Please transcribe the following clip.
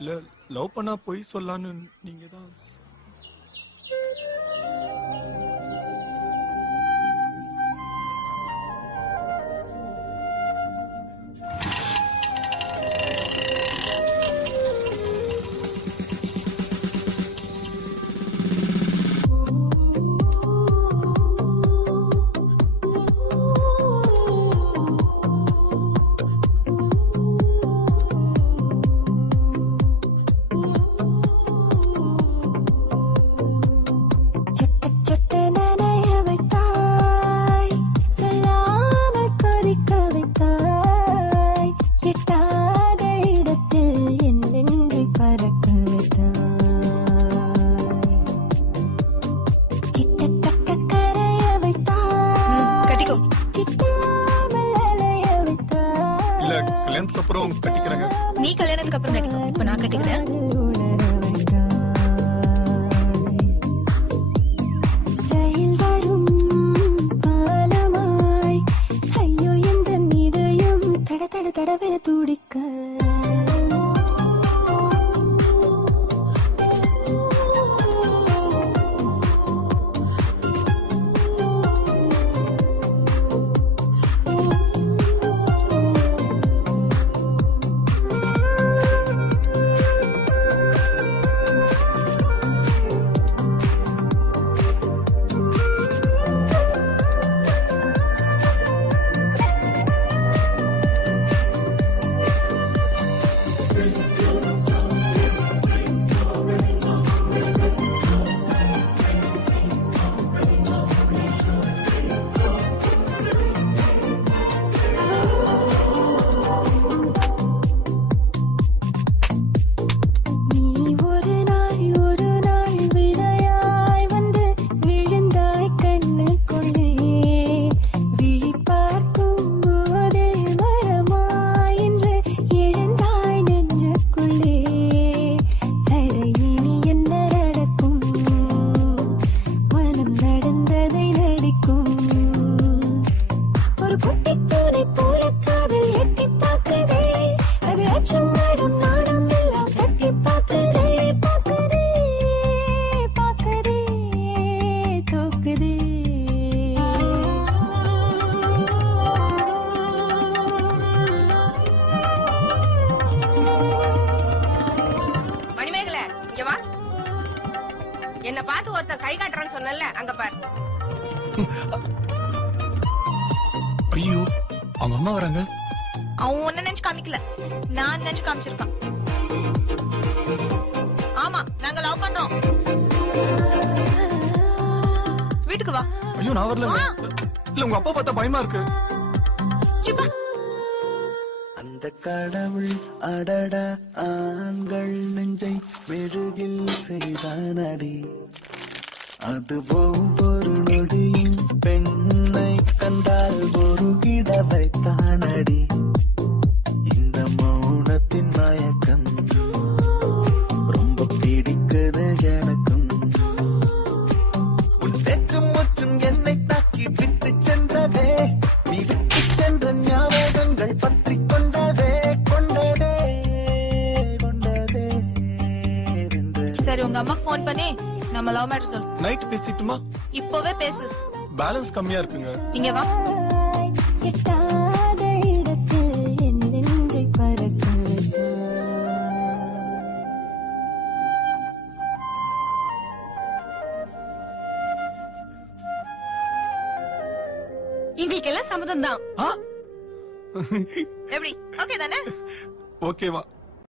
இல்ல லவ் பண்ணா போய் சொல்லான்னு நீங்க தான். கல்யாணத்துக்கு அப்புறம் கட்டிக்கிறேங்க. நீ கல்யாணத்துக்கு அப்புறம் கட்டிக்கோ. இப்ப நான் கட்டிக்கிறேன். ஐயோ எந்த இதயம் தட தட தடவென துடிக்க. என்ன பார்த்து ஒருத்த கை காட்டுறான்னு சொன்னல, அங்க பாரு. ஐயோ, அவங்க அம்மா வராங்க. அவன் ஒன்ன நினைச்சு காமிக்கல, நான் நினைச்சு காமிச்சிருக்கான். ஆமா, நாங்க லவ் பண்றோம். வீட்டுக்கு வா. ஐயோ, நான் வரல. இல்ல, உங்க அப்பா பார்த்தா பயமா இருக்கு. சிப்பா. அந்த கடவுள் அடடா ஆண்கள் நெஞ்சை மெழுகில் செய்தானடி. அது ஒவ்வொரு நொடியும் பெண்ணை கண்டால் ஒரு கிட வைத்தானடி. இந்த மௌனத்தின் மயக்கம் ரொம்ப பிடிக்குது எனக்கும். உன் பேச்சும் மூச்சும் என்னை தாக்கி விட்டு சென்றதே. நீ விட்டு சென்ற ஞாபகங்கள் பற்றி கொண்டதே கொண்டதே கொண்டதே. சரி, உங்க அம்மா போன் பண்ணி நம்ம லவ் மேட்டர் சொல்லு. நைட் பேசிட்டுமா? இப்பவே பேசு. பேலன்ஸ் கம்மியா இருக்குங்க. இங்க வா. எட்டாத இடத்தில் என் நெஞ்சை பறக்க. எங்களுக்கு எல்லாம் சம்மதம் தான். ஆ? எப்படி? ஓகே தானே? ஓகேவா?